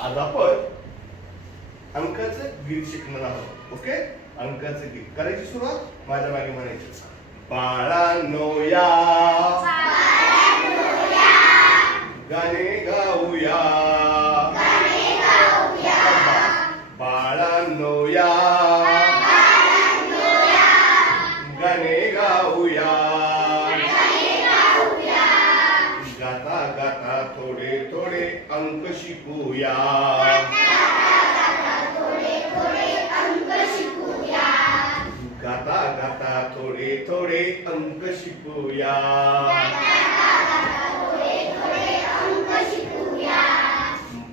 आज आपण अंकाचं गीत शिकणार आहोत. ओके, अंकाचं गीत करायची सुरुवात माझ्या मागे म्हणायची. बाळांनो या गाणे गाऊया, बाळांनो या गाणे गाऊया, गाता गाता थोडे थोडे अंक शिकूया, गाता गाता थोडे थोडे अंक शिकूया,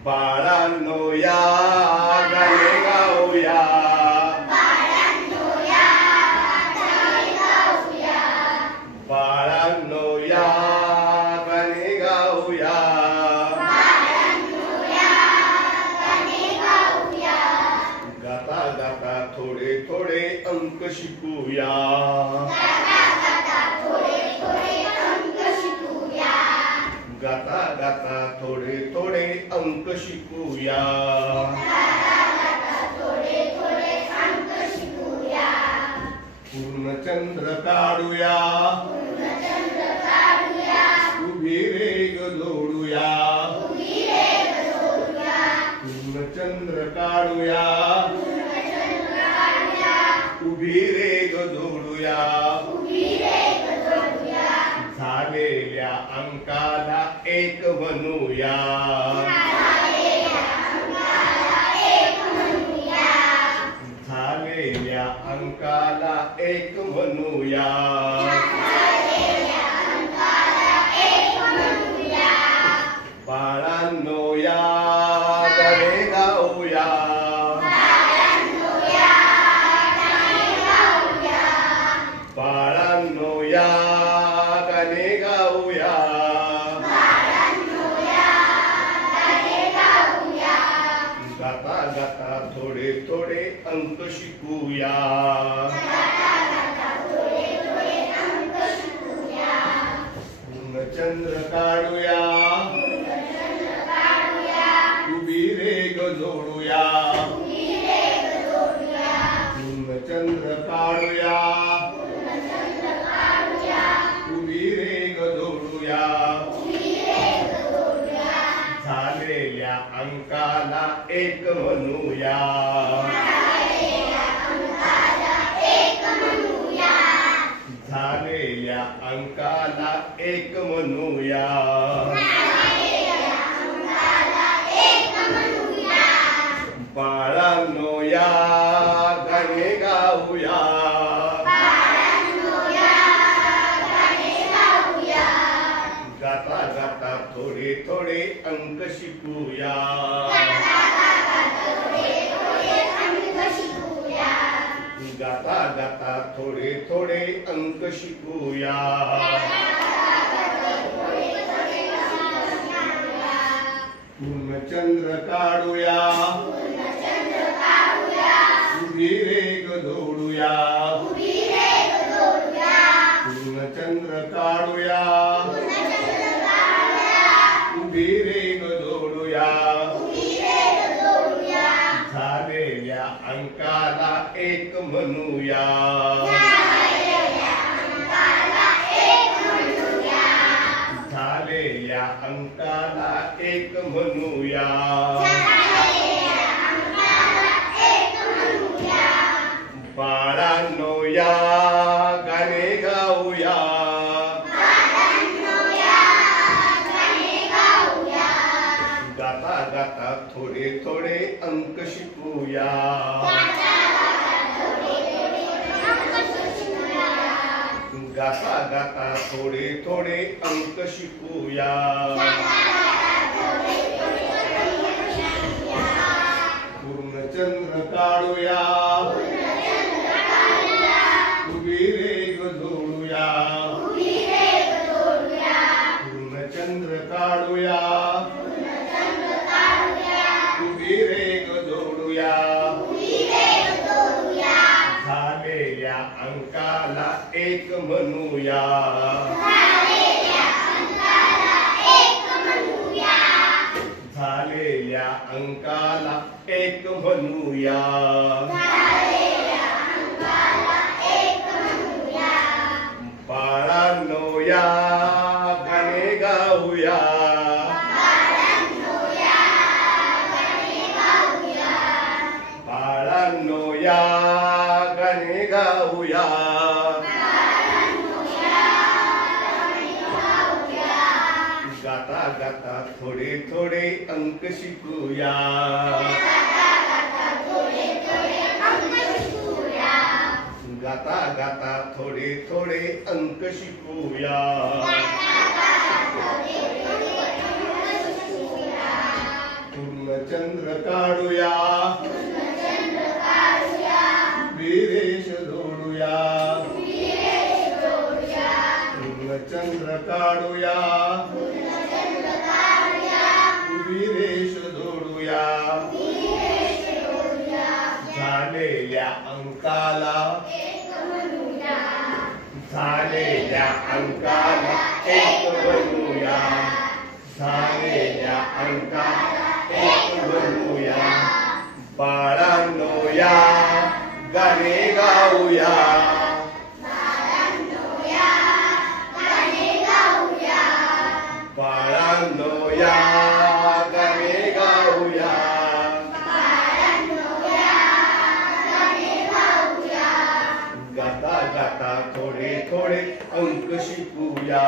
बाळांनो या गाणे गाऊया, बाळांनो या गाणे गाऊया, गाता गाता थोडे थोडे अंक शिकूया, गाता गाता थोडे थोडे अंक शिकूया, पूर्णचंद्र काढूया, उभी रेघ जोडूया, पूर्णचंद्र काढूया, उभी रेघ जोडूया, झालेल्या अंकाला एक बनूया, झालेल्या अंकाला एक बनूया, बाळांनो या गाणे गाऊया, बाळांनो या गाणे गाऊया, गाता गाता थोडे थोडे अंक शिकूया, पूर्णचंद्र काढूया, उभी रेघ जोडूया, पूर्णचंद्र काढूया, उभी रेघ जोडूया, झालेल्या अंकाला एक म्हणूया, झालेल्या अंकाला एक म्हणूया, बाळांनो या गाणे गाऊया, गाता गाता थोडे थोडे अंक शिकूया, गाता गाता थोडे थोडे अंक शिकूया, पूर्णचंद्र काढूया, उभी रेघ जोडूया, पूर्णचंद्र काढूया, उभी रेघ जोडूया, झालेल्या अंकाला एक म्हणूया, झालेल्या अंकाला एक म्हणूया, बाळांनो या गाणे गाऊया, गाता गाता थोडे थोडे अंक शिकूया, गाता गाता थोडे थोडे अंक शिकूया, पूर्णचंद्र काढूया, उभी रेघ जोडूया, पूर्णचंद्र काढूया, उभी रेघ जोडूया, झालेल्या अंकाला एक म्हणूया, झालेल्या अंकाला अंकाला एक म्हणूया. बाळांनो या गाणे गाऊया. बाळांनो या गाणे गाऊया. गाता गाता थोडे थोडे अंक शिकूया. गाता गाता थोडे थोडे अंक शिकूया. पूर्णचंद्र काढूया. वीरेश जोडूया. पूर्णचंद्र काढूया. वीरेश जोडूया. झालेल्या अंकाला झालेल्या अंकाला एक बनूया. झालेल्या अंकाला एक बनूया. बाळांनो या गाणे गाऊया. बाळांनो या गाणे गाऊया. गाता गाता थोडे थोडे अंक शिकूया.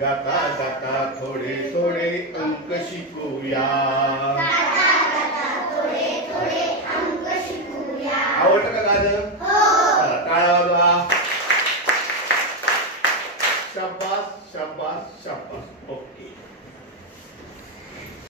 गाता गाता थोडे थोडे अंक शिकूया. आवडलं का गाणं? चला टाळ्या वाजवा. शाबास शाबास शाबास. ओके.